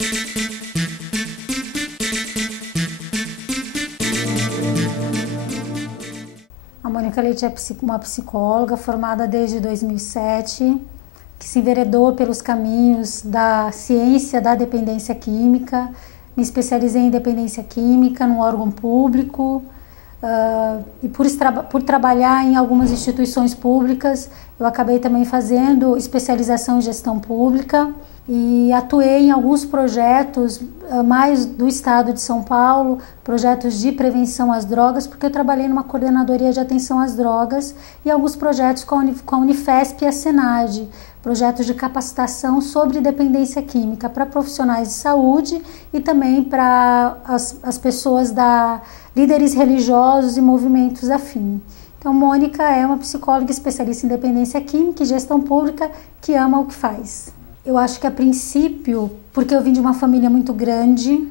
A Mônica Leite é uma psicóloga formada desde 2007, que se enveredou pelos caminhos da ciência da dependência química. Me especializei em dependência química num órgão público e por trabalhar em algumas instituições públicas, eu acabei também fazendo especialização em gestão pública e atuei em alguns projetos mais do estado de São Paulo, projetos de prevenção às drogas, porque eu trabalhei numa coordenadoria de atenção às drogas e alguns projetos com a Unifesp e a Senad, projetos de capacitação sobre dependência química para profissionais de saúde e também para as pessoas líderes religiosos e movimentos afins. Então, Mônica é uma psicóloga especialista em dependência química e gestão pública que ama o que faz. Eu acho que a princípio, porque eu vim de uma família muito grande,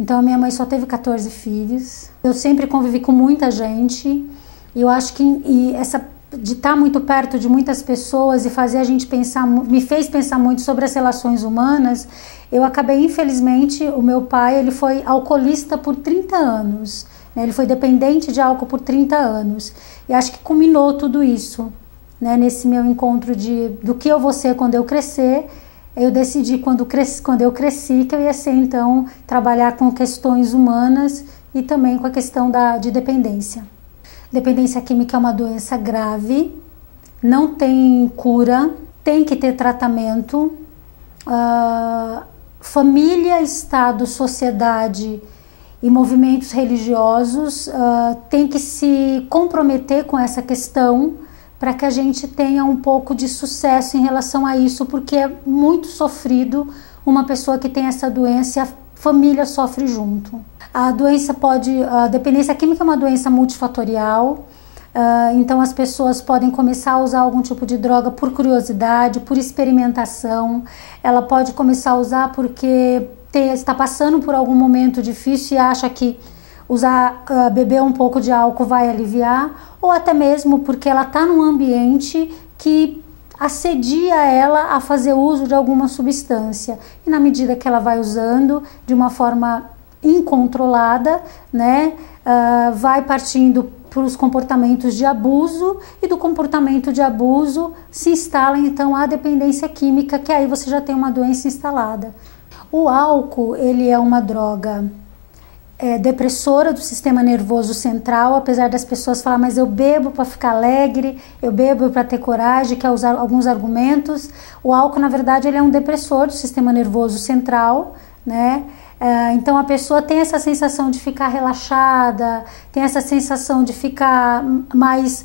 então a minha mãe só teve 14 filhos. Eu sempre convivi com muita gente e eu acho que essa de estar muito perto de muitas pessoas e fazer a gente pensar, me fez pensar muito sobre as relações humanas. Eu acabei, infelizmente, o meu pai ele foi alcoolista por 30 anos, né? Ele foi dependente de álcool por 30 anos e acho que culminou tudo isso, né? Nesse meu encontro do que eu vou ser quando eu crescer. Eu decidi quando eu cresci que eu ia ser então trabalhar com questões humanas e também com a questão de dependência. Dependência química é uma doença grave, não tem cura, tem que ter tratamento. Família, Estado, sociedade e movimentos religiosos têm que se comprometer com essa questão para que a gente tenha um pouco de sucesso em relação a isso, porque é muito sofrido uma pessoa que tem essa doença e a família sofre junto. A dependência química é uma doença multifatorial, então as pessoas podem começar a usar algum tipo de droga por curiosidade, por experimentação. Ela pode começar a usar porque está passando por algum momento difícil e acha que beber um pouco de álcool vai aliviar, ou até mesmo porque ela está num ambiente que assedia ela a fazer uso de alguma substância. E na medida que ela vai usando de uma forma incontrolada, né, vai partindo para os comportamentos de abuso e do comportamento de abuso se instala então a dependência química, que aí você já tem uma doença instalada. O álcool, ele é uma droga depressora do sistema nervoso central, apesar das pessoas falarem, mas eu bebo para ficar alegre, eu bebo para ter coragem, quer usar alguns argumentos. O álcool, na verdade, ele é um depressor do sistema nervoso central, né? Então a pessoa tem essa sensação de ficar relaxada, tem essa sensação de ficar mais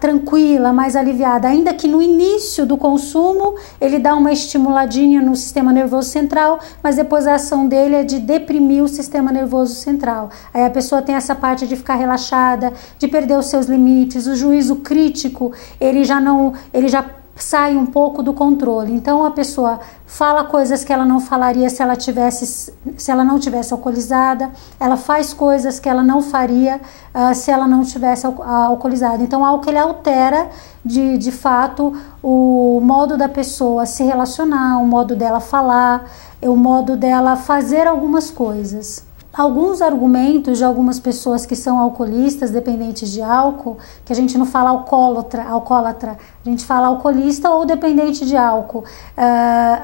tranquila, mais aliviada, ainda que no início do consumo ele dá uma estimuladinha no sistema nervoso central, mas depois a ação dele é de deprimir o sistema nervoso central. Aí a pessoa tem essa parte de ficar relaxada, de perder os seus limites, o juízo crítico, ele já sai um pouco do controle. Então a pessoa fala coisas que ela não falaria se ela não tivesse alcoolizada, ela faz coisas que ela não faria se ela não tivesse alcoolizada. Então o álcool ele altera de fato o modo da pessoa se relacionar, o modo dela falar, o modo dela fazer algumas coisas. Alguns argumentos de algumas pessoas que são alcoolistas, dependentes de álcool, que a gente não fala alcoólatra, a gente fala alcoolista ou dependente de álcool.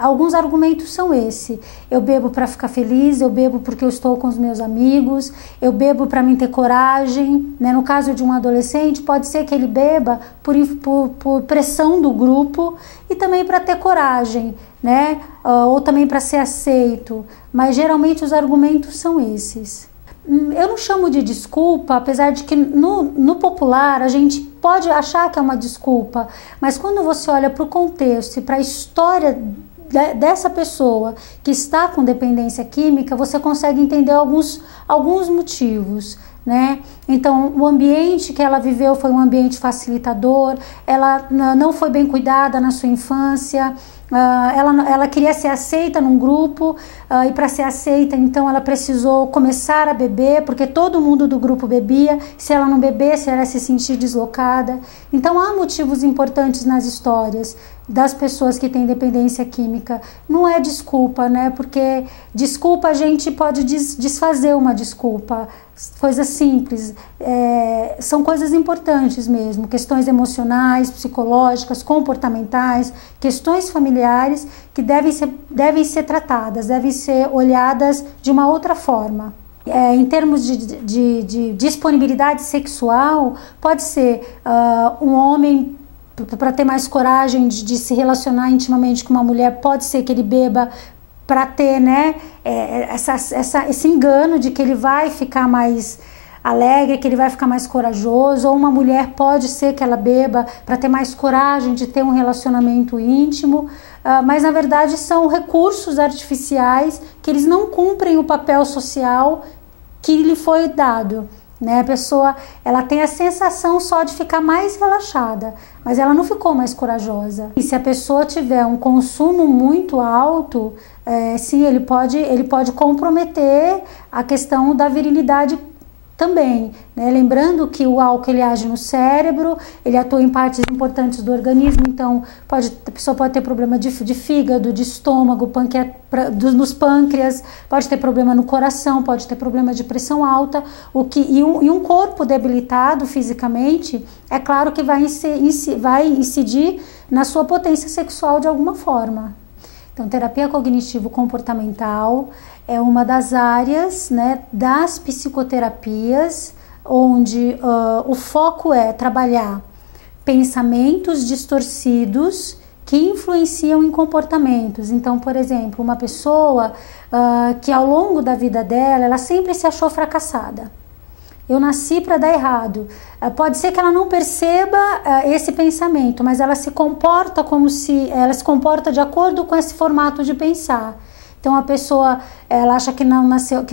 Alguns argumentos são esse: eu bebo para ficar feliz, eu bebo porque eu estou com os meus amigos, eu bebo para mim ter coragem, né? No caso de um adolescente, pode ser que ele beba por pressão do grupo e também para ter coragem, né? Ou também para ser aceito, mas geralmente os argumentos são esses. Eu não chamo de desculpa, apesar de que no popular a gente pode achar que é uma desculpa, mas quando você olha para o contexto e para a história dessa pessoa que está com dependência química, você consegue entender alguns motivos, né? Então, o ambiente que ela viveu foi um ambiente facilitador, ela não foi bem cuidada na sua infância, ela queria ser aceita num grupo e para ser aceita, então ela precisou começar a beber, porque todo mundo do grupo bebia, se ela não bebesse, ela ia se sentir deslocada. Então, há motivos importantes nas histórias das pessoas que têm dependência química. Não é desculpa, né? Porque desculpa a gente pode desfazer uma desculpa, coisas simples, são coisas importantes mesmo, questões emocionais, psicológicas, comportamentais, questões familiares que devem ser tratadas, devem ser olhadas de uma outra forma. Em termos de disponibilidade sexual, pode ser um homem, para ter mais coragem de se relacionar intimamente com uma mulher, pode ser que ele beba para ter, né, esse engano de que ele vai ficar mais alegre, que ele vai ficar mais corajoso, ou uma mulher pode ser que ela beba para ter mais coragem de ter um relacionamento íntimo, mas na verdade são recursos artificiais que eles não cumprem o papel social que lhe foi dado. Né? A pessoa, ela tem a sensação só de ficar mais relaxada, mas ela não ficou mais corajosa. E se a pessoa tiver um consumo muito alto, sim, ele pode comprometer a questão da virilidade também, né? Lembrando que o álcool ele age no cérebro, ele atua em partes importantes do organismo, então a pessoa pode ter problema de fígado, de estômago, nos pâncreas, pode ter problema no coração, pode ter problema de pressão alta, e um corpo debilitado fisicamente, é claro que vai incidir na sua potência sexual de alguma forma. Então, terapia cognitivo-comportamental é uma das áreas, né, das psicoterapias, onde o foco é trabalhar pensamentos distorcidos que influenciam em comportamentos. Então, por exemplo, uma pessoa que ao longo da vida dela, ela sempre se achou fracassada. Eu nasci para dar errado. Pode ser que ela não perceba esse pensamento, mas ela se comporta de acordo com esse formato de pensar. Então a pessoa, ela acha que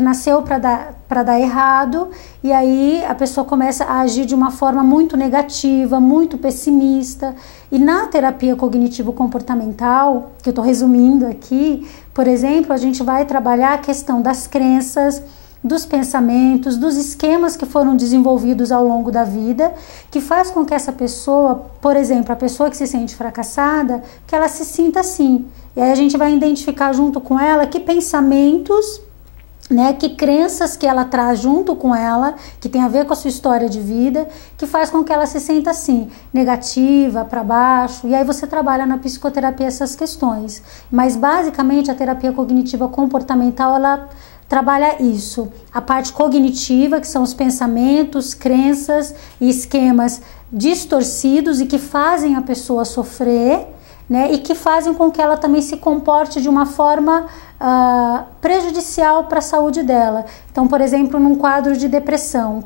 nasceu para dar errado, e aí a pessoa começa a agir de uma forma muito negativa, muito pessimista. E na terapia cognitivo-comportamental, que eu estou resumindo aqui, por exemplo, a gente vai trabalhar a questão das crenças, dos pensamentos, dos esquemas que foram desenvolvidos ao longo da vida, que faz com que essa pessoa, por exemplo, a pessoa que se sente fracassada, que ela se sinta assim. E aí a gente vai identificar junto com ela que pensamentos, né, que crenças que ela traz junto com ela, que tem a ver com a sua história de vida, que faz com que ela se sinta assim, negativa, para baixo. E aí você trabalha na psicoterapia essas questões. Mas basicamente a terapia cognitiva comportamental, ela trabalha isso, a parte cognitiva, que são os pensamentos, crenças e esquemas distorcidos e que fazem a pessoa sofrer, né, e que fazem com que ela também se comporte de uma forma prejudicial para a saúde dela. Então, por exemplo, num quadro de depressão,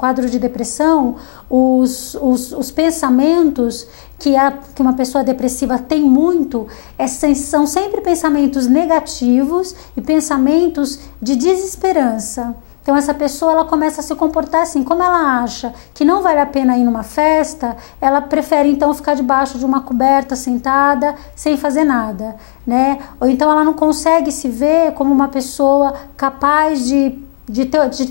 os pensamentos que uma pessoa depressiva tem muito são sempre pensamentos negativos e pensamentos de desesperança. Então essa pessoa, ela começa a se comportar assim, como ela acha que não vale a pena ir numa festa, ela prefere então ficar debaixo de uma coberta sentada sem fazer nada, né? Ou então ela não consegue se ver como uma pessoa capaz de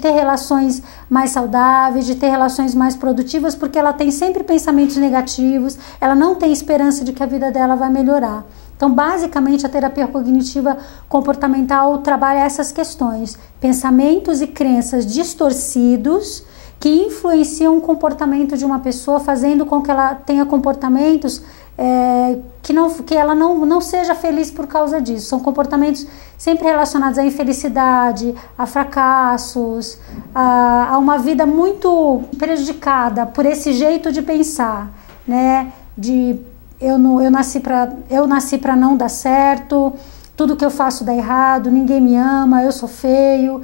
ter relações mais saudáveis, de ter relações mais produtivas, porque ela tem sempre pensamentos negativos, ela não tem esperança de que a vida dela vai melhorar. Então, basicamente, a terapia cognitiva comportamental trabalha essas questões, pensamentos e crenças distorcidos que influenciam o comportamento de uma pessoa, fazendo com que ela tenha comportamentos que ela não seja feliz por causa disso. São comportamentos sempre relacionados à infelicidade, a fracassos, a uma vida muito prejudicada por esse jeito de pensar, né? Eu nasci para não dar certo, tudo que eu faço dá errado, ninguém me ama, eu sou feio,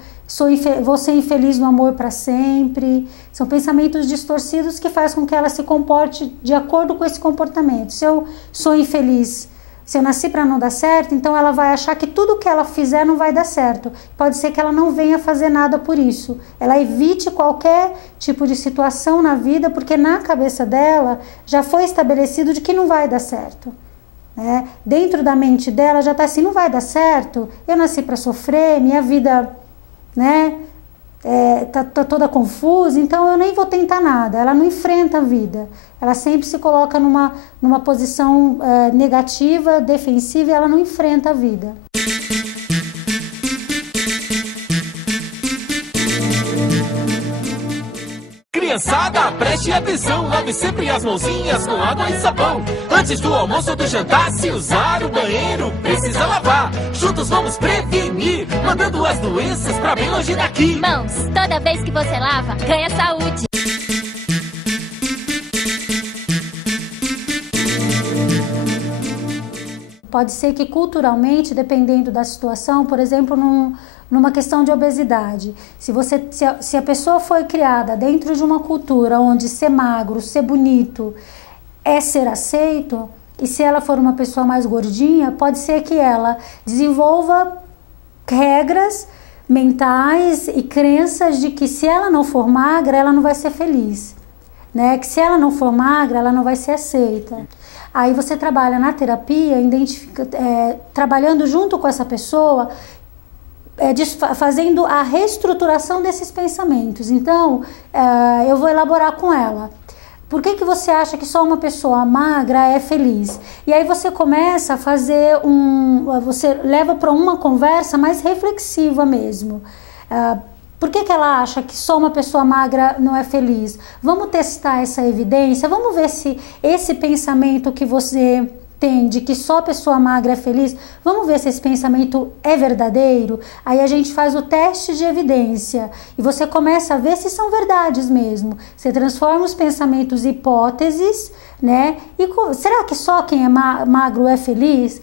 vou ser infeliz no amor para sempre. São pensamentos distorcidos que fazem com que ela se comporte de acordo com esse comportamento. Se eu sou infeliz, se eu nasci para não dar certo, então ela vai achar que tudo que ela fizer não vai dar certo. Pode ser que ela não venha fazer nada por isso. Ela evite qualquer tipo de situação na vida, porque na cabeça dela já foi estabelecido de que não vai dar certo. Né? Dentro da mente dela já está assim, não vai dar certo, eu nasci para sofrer, minha vida, né, tá toda confusa, então eu nem vou tentar nada. Ela não enfrenta a vida, ela sempre se coloca numa posição negativa, defensiva, e ela não enfrenta a vida. Criançada, preste atenção, lave sempre as mãozinhas com água e sabão. Antes do almoço ou do jantar, se usar o banheiro, precisa lavar. Juntos vamos prevenir, mandando as doenças pra bem longe daqui. Mãos, toda vez que você lava, ganha saúde. Pode ser que culturalmente, dependendo da situação, por exemplo, numa questão de obesidade, se a pessoa foi criada dentro de uma cultura onde ser magro, ser bonito é ser aceito, e se ela for uma pessoa mais gordinha, pode ser que ela desenvolva regras mentais e crenças de que se ela não for magra, ela não vai ser feliz, né? Que se ela não for magra, ela não vai ser aceita. Aí você trabalha na terapia, trabalhando junto com essa pessoa, fazendo a reestruturação desses pensamentos. Então, eu vou elaborar com ela. Por que você acha que só uma pessoa magra é feliz? E aí você começa a fazer você leva para uma conversa mais reflexiva mesmo. Por que ela acha que só uma pessoa magra não é feliz? Vamos testar essa evidência, vamos ver se esse pensamento que você tem de que só pessoa magra é feliz, vamos ver se esse pensamento é verdadeiro. Aí a gente faz o teste de evidência e você começa a ver se são verdades mesmo. Você transforma os pensamentos em hipóteses, né? E será que só quem é magro é feliz?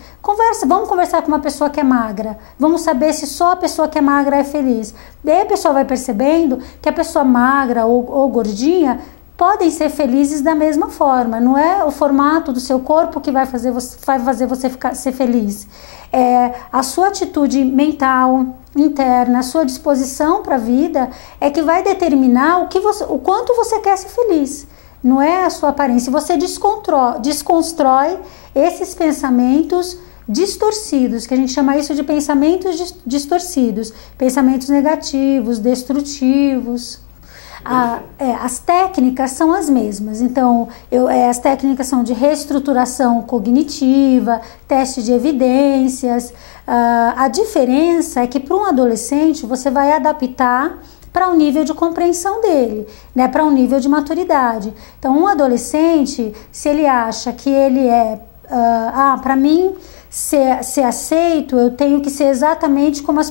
Vamos conversar com uma pessoa que é magra, vamos saber se só a pessoa que é magra é feliz. Daí a pessoa vai percebendo que a pessoa magra ou gordinha podem ser felizes da mesma forma. Não é o formato do seu corpo que vai fazer você ser feliz. É a sua atitude mental, interna, a sua disposição para a vida é que vai determinar o quanto você quer ser feliz. Não é a sua aparência. Você desconstrói esses pensamentos distorcidos, que a gente chama isso de pensamentos distorcidos, pensamentos negativos, destrutivos. As técnicas são as mesmas, então as técnicas são de reestruturação cognitiva, teste de evidências. A diferença é que para um adolescente você vai adaptar para o nível de compreensão dele, né, para o nível de maturidade. Então um adolescente, se ele acha que ele para mim ser aceito, eu tenho que ser exatamente como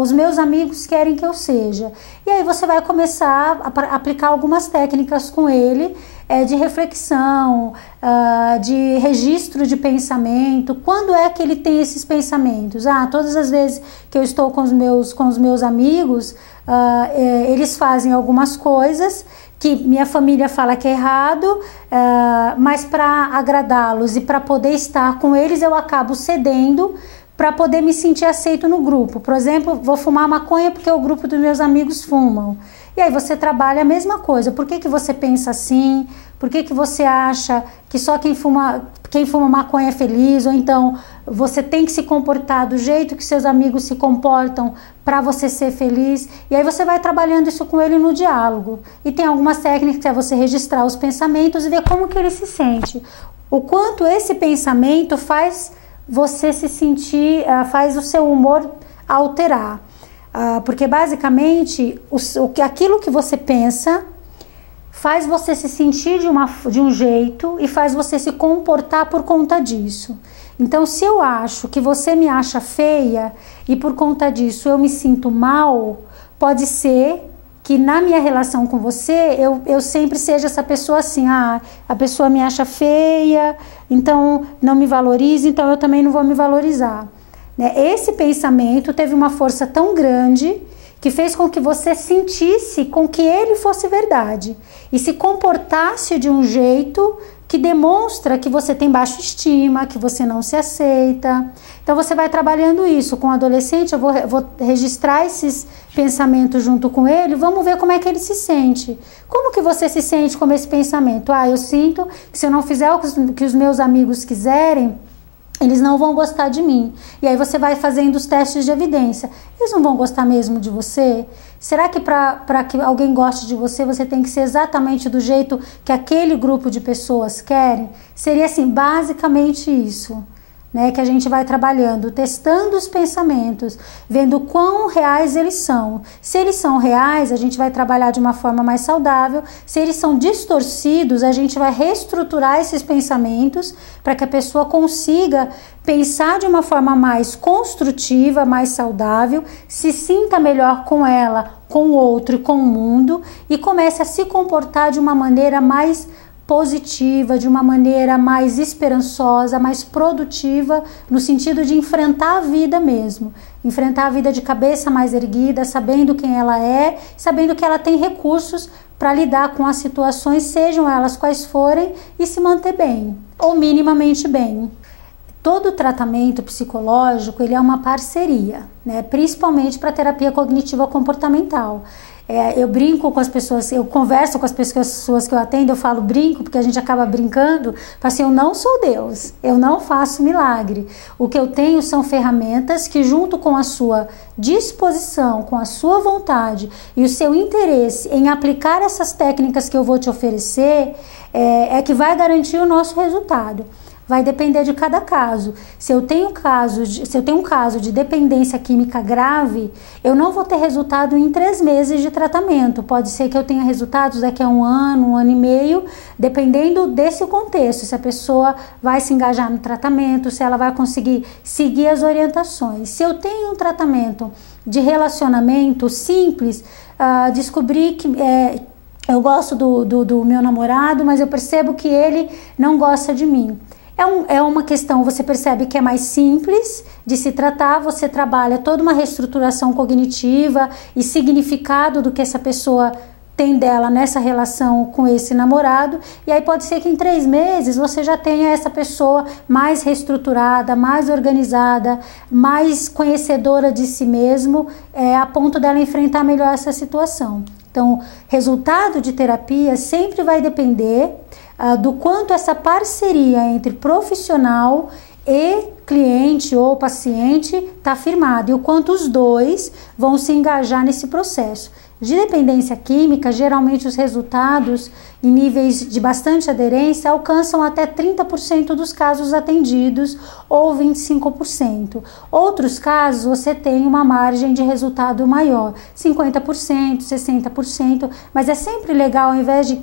os meus amigos querem que eu seja. E aí você vai começar a aplicar algumas técnicas com ele, de reflexão, de registro de pensamento. Quando é que ele tem esses pensamentos? Todas as vezes que eu estou com os meus amigos, eles fazem algumas coisas que minha família fala que é errado, mas para agradá-los e para poder estar com eles, eu acabo cedendo para poder me sentir aceito no grupo. Por exemplo, vou fumar maconha porque o grupo dos meus amigos fumam. E aí você trabalha a mesma coisa. Por que você pensa assim? Por que você acha que só quem fuma maconha é feliz? Ou então você tem que se comportar do jeito que seus amigos se comportam para você ser feliz? E aí você vai trabalhando isso com ele no diálogo. E tem algumas técnicas que é você registrar os pensamentos e ver como que ele se sente. O quanto esse pensamento faz você se sentir, faz o seu humor alterar. Porque basicamente aquilo que você pensa faz você se sentir de um jeito e faz você se comportar por conta disso. Então, se eu acho que você me acha feia e por conta disso eu me sinto mal, pode ser que na minha relação com você eu sempre seja essa pessoa assim, a pessoa me acha feia, então não me valoriza, então eu também não vou me valorizar. Esse pensamento teve uma força tão grande que fez com que você sentisse com que ele fosse verdade e se comportasse de um jeito que demonstra que você tem baixa estima, que você não se aceita. Então você vai trabalhando isso com o adolescente, eu vou registrar esses pensamentos junto com ele, vamos ver como é que ele se sente. Como que você se sente com esse pensamento? Eu sinto que se eu não fizer o que os meus amigos quiserem, eles não vão gostar de mim. E aí você vai fazendo os testes de evidência. Eles não vão gostar mesmo de você? Será que para que alguém goste de você, você tem que ser exatamente do jeito que aquele grupo de pessoas querem? Seria assim, basicamente isso, né, que a gente vai trabalhando, testando os pensamentos, vendo quão reais eles são. Se eles são reais, a gente vai trabalhar de uma forma mais saudável. Se eles são distorcidos, a gente vai reestruturar esses pensamentos para que a pessoa consiga pensar de uma forma mais construtiva, mais saudável, se sinta melhor com ela, com o outro e com o mundo e comece a se comportar de uma maneira mais positiva, de uma maneira mais esperançosa, mais produtiva, no sentido de enfrentar a vida mesmo. Enfrentar a vida de cabeça mais erguida, sabendo quem ela é, sabendo que ela tem recursos para lidar com as situações, sejam elas quais forem, e se manter bem, ou minimamente bem. Todo tratamento psicológico, ele é uma parceria, né? Principalmente para terapia cognitiva comportamental. Eu brinco com as pessoas, eu converso com as pessoas que eu atendo, eu falo brinco, porque a gente acaba brincando, assim, eu não sou Deus, eu não faço milagre. O que eu tenho são ferramentas que, junto com a sua disposição, com a sua vontade e o seu interesse em aplicar essas técnicas que eu vou te oferecer, é que vai garantir o nosso resultado. Vai depender de cada caso. Se eu tenho um caso de dependência química grave, eu não vou ter resultado em 3 meses de tratamento. Pode ser que eu tenha resultados daqui a 1 ano, 1 ano e meio, dependendo desse contexto. Se a pessoa vai se engajar no tratamento, se ela vai conseguir seguir as orientações. Se eu tenho um tratamento de relacionamento simples, descobri que eu gosto do meu namorado, mas eu percebo que ele não gosta de mim. É uma questão, você percebe que é mais simples de se tratar, você trabalha toda uma reestruturação cognitiva e significado do que essa pessoa tem dela nessa relação com esse namorado, e aí pode ser que em 3 meses você já tenha essa pessoa mais reestruturada, mais organizada, mais conhecedora de si mesmo, a ponto dela enfrentar melhor essa situação. Então, resultado de terapia sempre vai depender do quanto essa parceria entre profissional e cliente ou paciente está firmada e o quanto os dois vão se engajar nesse processo. De dependência química, geralmente os resultados em níveis de bastante aderência alcançam até 30% dos casos atendidos ou 25%. Outros casos você tem uma margem de resultado maior, 50%, 60%, mas é sempre legal, ao invés de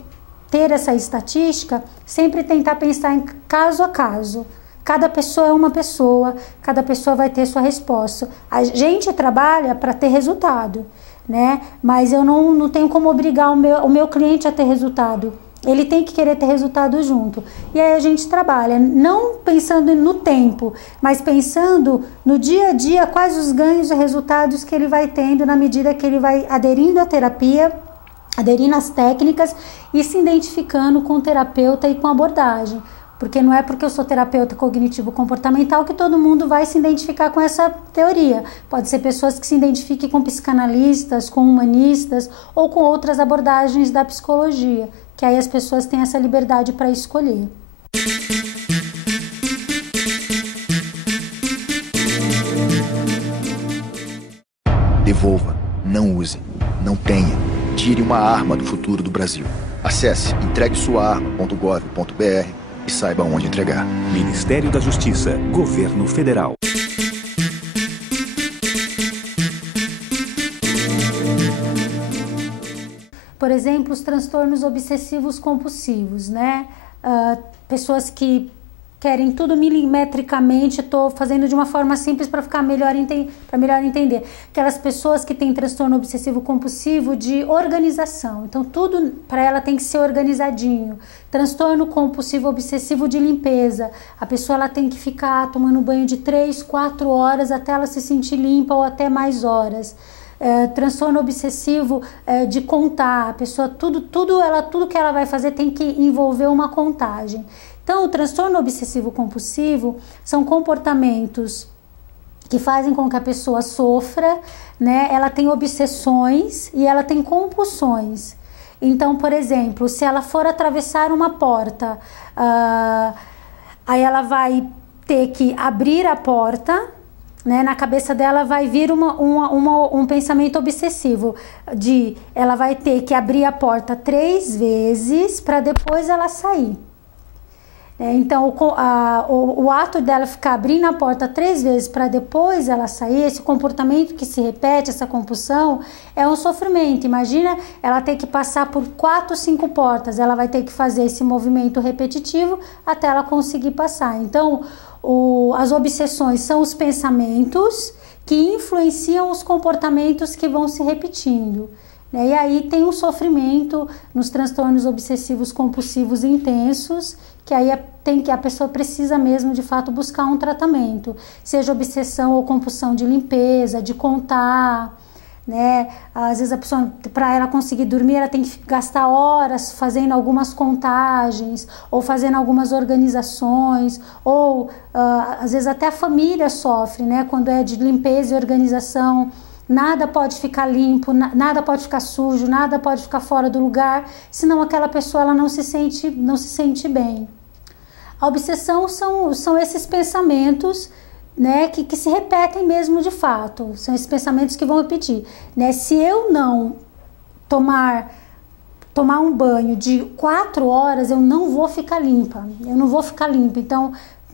ter essa estatística, sempre tentar pensar em caso a caso. Cada pessoa é uma pessoa, cada pessoa vai ter sua resposta. A gente trabalha para ter resultado, né? Mas eu não tenho como obrigar o meu cliente a ter resultado. Ele tem que querer ter resultado junto. E aí a gente trabalha, não pensando no tempo, mas pensando no dia a dia, quais os ganhos e resultados que ele vai tendo na medida que ele vai aderindo à terapia, aderindo às técnicas e se identificando com o terapeuta e com a abordagem. Porque não é porque eu sou terapeuta cognitivo-comportamental que todo mundo vai se identificar com essa teoria. Pode ser pessoas que se identifiquem com psicanalistas, com humanistas ou com outras abordagens da psicologia, que aí as pessoas têm essa liberdade para escolher. Devolva, não use, não tenha. Tire uma arma do futuro do Brasil. Acesse entreguesuaarma.gov.br e saiba onde entregar. Ministério da Justiça, Governo Federal. Por exemplo, os transtornos obsessivos compulsivos, né? Pessoas que querem tudo milimetricamente, estou fazendo de uma forma simples para ficar melhor entender. Aquelas pessoas que têm transtorno obsessivo compulsivo de organização, então tudo para ela tem que ser organizadinho. Transtorno compulsivo obsessivo de limpeza, a pessoa ela tem que ficar tomando banho de 3, 4 horas até ela se sentir limpa ou até mais horas. Transtorno obsessivo de contar, a pessoa tudo que ela vai fazer tem que envolver uma contagem. Então, o transtorno obsessivo compulsivo são comportamentos que fazem com que a pessoa sofra, né? Ela tem obsessões e ela tem compulsões. Então, por exemplo, se ela for atravessar uma porta, aí ela vai ter que abrir a porta, né? Na cabeça dela vai vir um pensamento obsessivo de ela vai ter que abrir a porta 3 vezes para depois ela sair. Então, o ato dela ficar abrindo a porta 3 vezes para depois ela sair, esse comportamento que se repete, essa compulsão, é um sofrimento. Imagina ela ter que passar por 4, 5 portas, ela vai ter que fazer esse movimento repetitivo até ela conseguir passar. Então, as obsessões são os pensamentos que influenciam os comportamentos que vão se repetindo. E aí tem um sofrimento nos transtornos obsessivos compulsivos intensos, que aí a pessoa precisa mesmo de fato buscar um tratamento, seja obsessão ou compulsão de limpeza, de contar, né? Às vezes a pessoa, para ela conseguir dormir, ela tem que gastar horas fazendo algumas contagens ou fazendo algumas organizações, ou às vezes até a família sofre, né? Quando é de limpeza e organização. Nada pode ficar limpo, nada pode ficar sujo, nada pode ficar fora do lugar, senão aquela pessoa ela não se sente bem. A obsessão são esses pensamentos, né, que se repetem mesmo de fato, são esses pensamentos que vão repetir. Né? Se eu não tomar um banho de 4 horas, eu não vou ficar limpa, Então,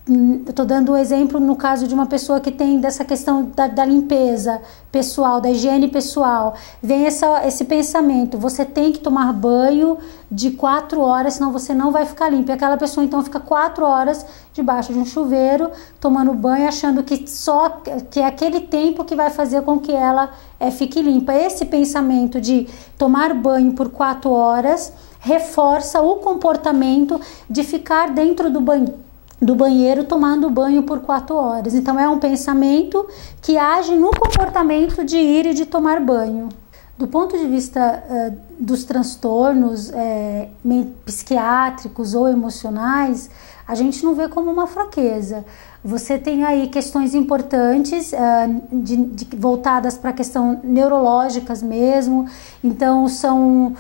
eu estou dando um exemplo no caso de uma pessoa que tem dessa questão da limpeza pessoal, da higiene pessoal. Vem esse pensamento, você tem que tomar banho de 4 horas, senão você não vai ficar limpa. E aquela pessoa então fica 4 horas debaixo de um chuveiro, tomando banho, achando que é aquele tempo que vai fazer com que ela fique limpa. Esse pensamento de tomar banho por 4 horas reforça o comportamento de ficar dentro do banheiro tomando banho por 4 horas. Então é um pensamento que age no comportamento de ir e de tomar banho. Do ponto de vista dos transtornos psiquiátricos ou emocionais, a gente não vê como uma fraqueza. Você tem aí questões importantes voltadas para a questão neurológicas mesmo, então são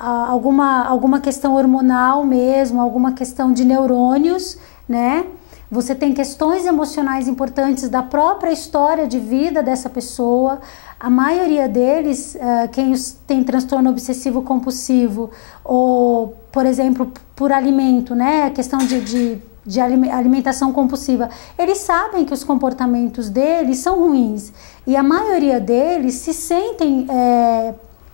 alguma questão hormonal mesmo, alguma questão de neurônios, né? Você tem questões emocionais importantes da própria história de vida dessa pessoa. A maioria deles, quem tem transtorno obsessivo compulsivo ou, por exemplo, por alimento, né? A questão de alimentação compulsiva, eles sabem que os comportamentos deles são ruins e a maioria deles se sentem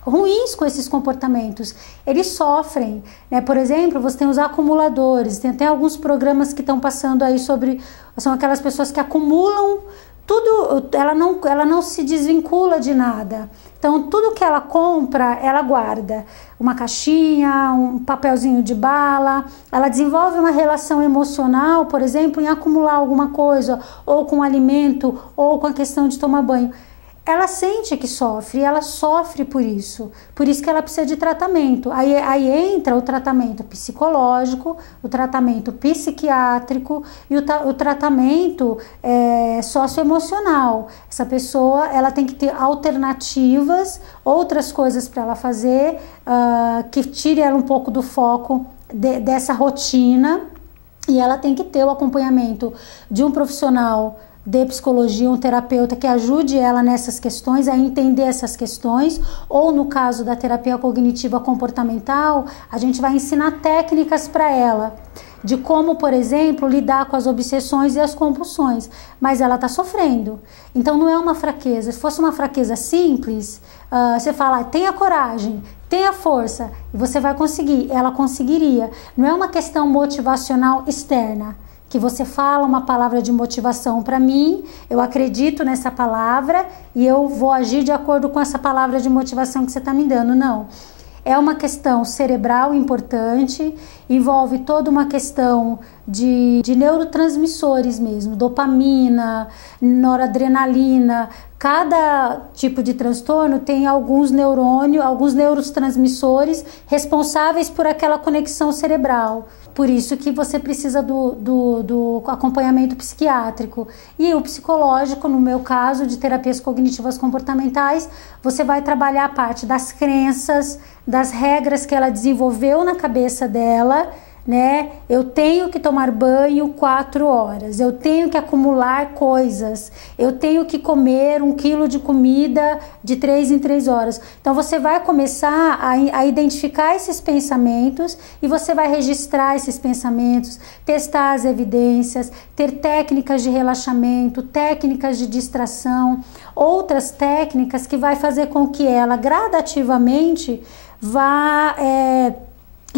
ruins com esses comportamentos, eles sofrem, né? Por exemplo, você tem os acumuladores, tem até alguns programas que estão passando aí são aquelas pessoas que acumulam tudo, ela não se desvincula de nada, então tudo que ela compra, ela guarda, uma caixinha, um papelzinho de bala, ela desenvolve uma relação emocional, por exemplo, em acumular alguma coisa, ou com alimento, ou com a questão de tomar banho. Ela sente que sofre, ela sofre por isso que ela precisa de tratamento. Aí entra o tratamento psicológico, o tratamento psiquiátrico e o tratamento socioemocional. Essa pessoa ela tem que ter alternativas, outras coisas para ela fazer, que tire ela um pouco do foco dessa rotina, e ela tem que ter o acompanhamento de um profissional de psicologia, um terapeuta que ajude ela nessas questões, a entender essas questões, ou no caso da terapia cognitiva comportamental, a gente vai ensinar técnicas para ela, de como, por exemplo, lidar com as obsessões e as compulsões, mas ela está sofrendo, então não é uma fraqueza. Se fosse uma fraqueza simples, você fala, tenha coragem, tenha força, e você vai conseguir, ela conseguiria. Não é uma questão motivacional externa, que você fala uma palavra de motivação para mim, eu acredito nessa palavra e eu vou agir de acordo com essa palavra de motivação que você está me dando. Não. É uma questão cerebral importante, envolve toda uma questão de neurotransmissores mesmo, dopamina, noradrenalina. Cada tipo de transtorno tem alguns neurotransmissores responsáveis por aquela conexão cerebral. Por isso que você precisa do acompanhamento psiquiátrico. E o psicológico, no meu caso, de terapias cognitivas comportamentais, você vai trabalhar a parte das crenças, das regras que ela desenvolveu na cabeça dela, né? Eu tenho que tomar banho 4 horas, eu tenho que acumular coisas, eu tenho que comer 1 quilo de comida de 3 em 3 horas. Então você vai começar a identificar esses pensamentos e você vai registrar esses pensamentos, testar as evidências, ter técnicas de relaxamento, técnicas de distração, outras técnicas que vai fazer com que ela gradativamente vá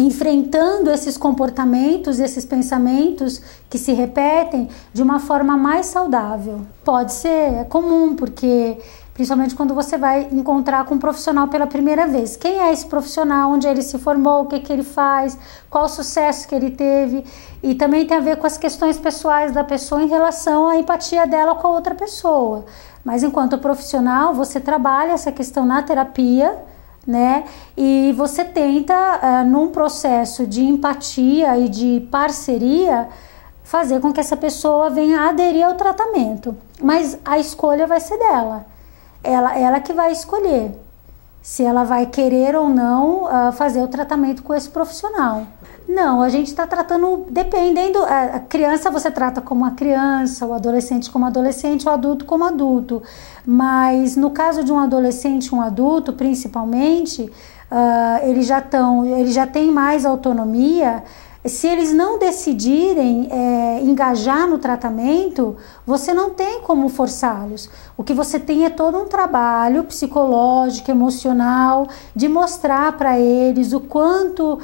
enfrentando esses comportamentos, esses pensamentos que se repetem de uma forma mais saudável. Pode ser, é comum, porque principalmente quando você vai encontrar com um profissional pela primeira vez. Quem é esse profissional? Onde ele se formou? O que ele faz? Qual o sucesso que ele teve? E também tem a ver com as questões pessoais da pessoa em relação à empatia dela com a outra pessoa. Mas enquanto profissional, você trabalha essa questão na terapia, né? E você tenta, num processo de empatia e de parceria, fazer com que essa pessoa venha aderir ao tratamento. Mas a escolha vai ser dela. Ela que vai escolher se ela vai querer ou não fazer o tratamento com esse profissional. Não, a gente está tratando, dependendo, a criança você trata como uma criança, o adolescente como adolescente, o adulto como adulto. Mas no caso de um adolescente e um adulto, principalmente, eles já têm mais autonomia. Se eles não decidirem engajar no tratamento, você não tem como forçá-los. O que você tem é todo um trabalho psicológico, emocional, de mostrar para eles o quanto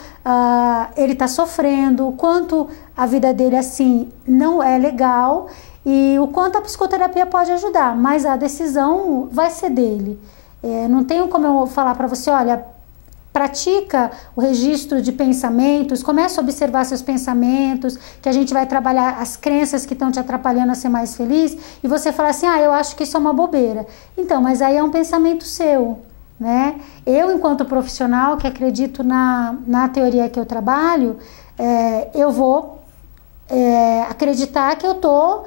ele está sofrendo, o quanto a vida dele assim não é legal e o quanto a psicoterapia pode ajudar. Mas a decisão vai ser dele. Não tenho como eu falar para você, olha, pratica o registro de pensamentos, começa a observar seus pensamentos, que a gente vai trabalhar as crenças que estão te atrapalhando a ser mais feliz, e você fala assim, eu acho que isso é uma bobeira. Então, mas aí é um pensamento seu, né? Eu, enquanto profissional que acredito na teoria que eu trabalho, eu vou acreditar que eu estou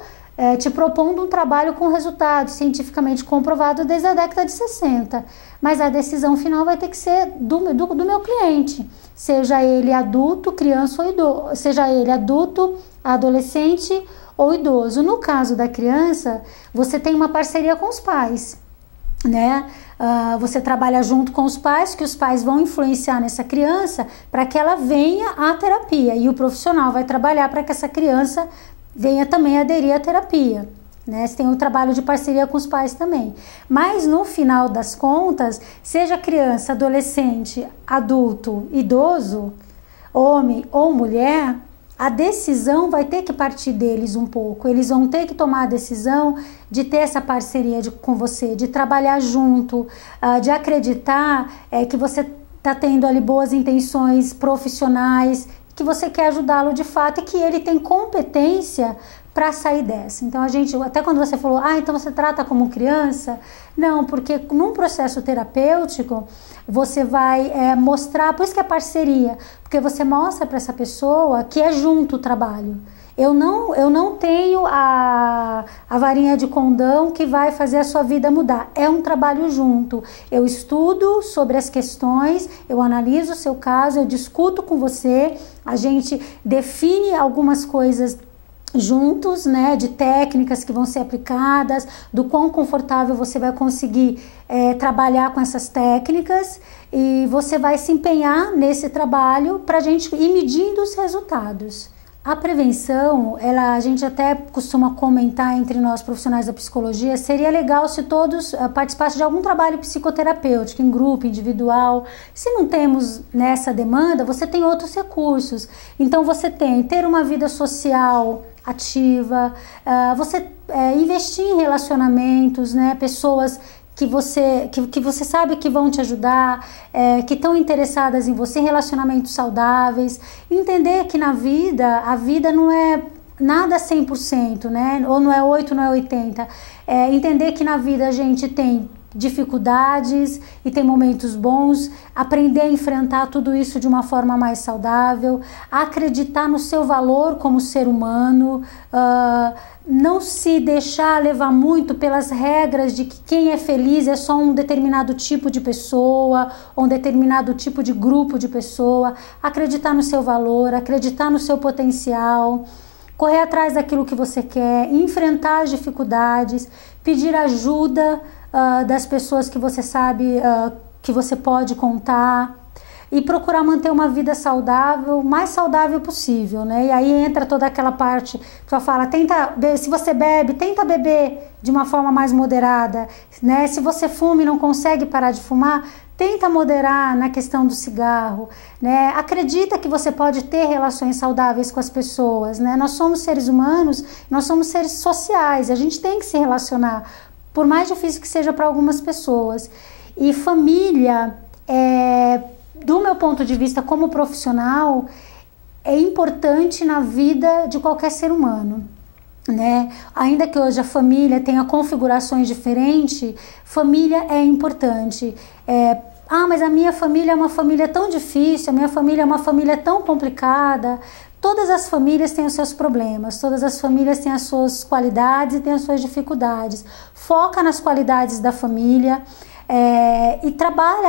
te propondo um trabalho com resultado cientificamente comprovado desde a década de 60. Mas a decisão final vai ter que ser do meu cliente, seja ele adulto, criança ou idoso, seja ele adulto, adolescente ou idoso. No caso da criança, você tem uma parceria com os pais, né? Você trabalha junto com os pais, que os pais vão influenciar nessa criança para que ela venha à terapia, e o profissional vai trabalhar para que essa criança venha também aderir à terapia, né? Você tem um trabalho de parceria com os pais também. Mas no final das contas, seja criança, adolescente, adulto, idoso, homem ou mulher, a decisão vai ter que partir deles um pouco. Eles vão ter que tomar a decisão de ter essa parceria com você, de trabalhar junto, de acreditar que você está tendo ali boas intenções profissionais, que você quer ajudá-lo de fato e que ele tem competência para sair dessa. Então a gente, até quando você falou, então você trata como criança, não, porque num processo terapêutico você vai mostrar, por isso que é parceria, porque você mostra para essa pessoa que é junto o trabalho. Eu não tenho a varinha de condão que vai fazer a sua vida mudar. É um trabalho junto. Eu estudo sobre as questões, eu analiso o seu caso, eu discuto com você, a gente define algumas coisas juntos, né, de técnicas que vão ser aplicadas, do quão confortável você vai conseguir trabalhar com essas técnicas, e você vai se empenhar nesse trabalho para a gente ir medindo os resultados. A prevenção, a gente até costuma comentar entre nós profissionais da psicologia, seria legal se todos participassem de algum trabalho psicoterapêutico, em grupo, individual. Se não temos nessa demanda, você tem outros recursos. Então você tem ter uma vida social ativa, você investir em relacionamentos, né, pessoas que você sabe que vão te ajudar, que estão interessadas em você, relacionamentos saudáveis, entender que na vida, a vida não é nada 100%, né? Ou não é 8, não é 80. Entender que na vida a gente tem dificuldades e tem momentos bons, aprender a enfrentar tudo isso de uma forma mais saudável, acreditar no seu valor como ser humano, não se deixar levar muito pelas regras de que quem é feliz é só um determinado tipo de pessoa, ou um determinado tipo de grupo de pessoa. Acreditar no seu valor, acreditar no seu potencial, correr atrás daquilo que você quer, enfrentar as dificuldades, pedir ajuda das pessoas que você sabe que você pode contar, e procurar manter uma vida saudável, o mais saudável possível, né? E aí entra toda aquela parte que eu falo, se você bebe, tenta beber de uma forma mais moderada, né? Se você fuma e não consegue parar de fumar, tenta moderar na questão do cigarro, né? Acredita que você pode ter relações saudáveis com as pessoas, né? Nós somos seres humanos, nós somos seres sociais, a gente tem que se relacionar, por mais difícil que seja para algumas pessoas. E família do meu ponto de vista como profissional, é importante na vida de qualquer ser humano, né? Ainda que hoje a família tenha configurações diferentes, família é importante. Mas a minha família é uma família tão difícil, a minha família é uma família tão complicada. Todas as famílias têm os seus problemas, todas as famílias têm as suas qualidades e têm as suas dificuldades. Foca nas qualidades da família e trabalha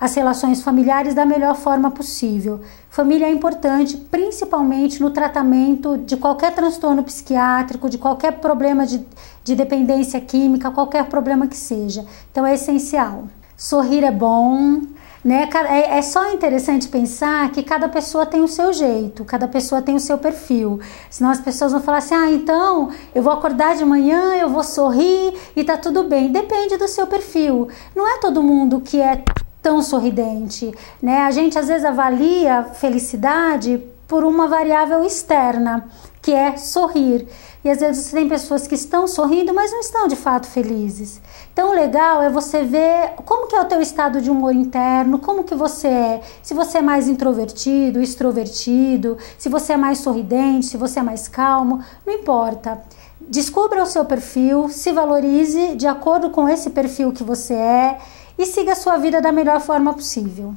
as relações familiares da melhor forma possível. Família é importante, principalmente no tratamento de qualquer transtorno psiquiátrico, de qualquer problema de dependência química, qualquer problema que seja. Então é essencial. Sorrir é bom, né? É só interessante pensar que cada pessoa tem o seu jeito, cada pessoa tem o seu perfil. Senão as pessoas vão falar assim, então eu vou acordar de manhã, eu vou sorrir e tá tudo bem. Depende do seu perfil. Não é todo mundo que é tão sorridente, né? A gente às vezes avalia felicidade por uma variável externa, que é sorrir. E às vezes você tem pessoas que estão sorrindo, mas não estão de fato felizes. Então o legal é você ver como que é o teu estado de humor interno, como que você é. Se você é mais introvertido, extrovertido, se você é mais sorridente, se você é mais calmo, não importa. Descubra o seu perfil, se valorize de acordo com esse perfil que você é e siga a sua vida da melhor forma possível.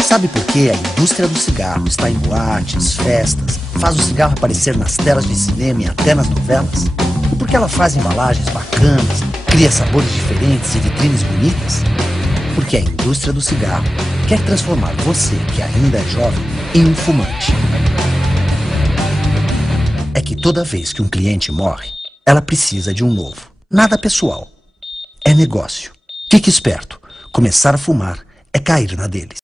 Sabe por que a indústria do cigarro está em boates, festas, faz o cigarro aparecer nas telas de cinema e até nas novelas? E por que ela faz embalagens bacanas, cria sabores diferentes e vitrines bonitas? Porque a indústria do cigarro quer transformar você, que ainda é jovem, em um fumante. É que toda vez que um cliente morre, ela precisa de um novo. Nada pessoal. É negócio. Fique esperto. Começar a fumar é cair na deles.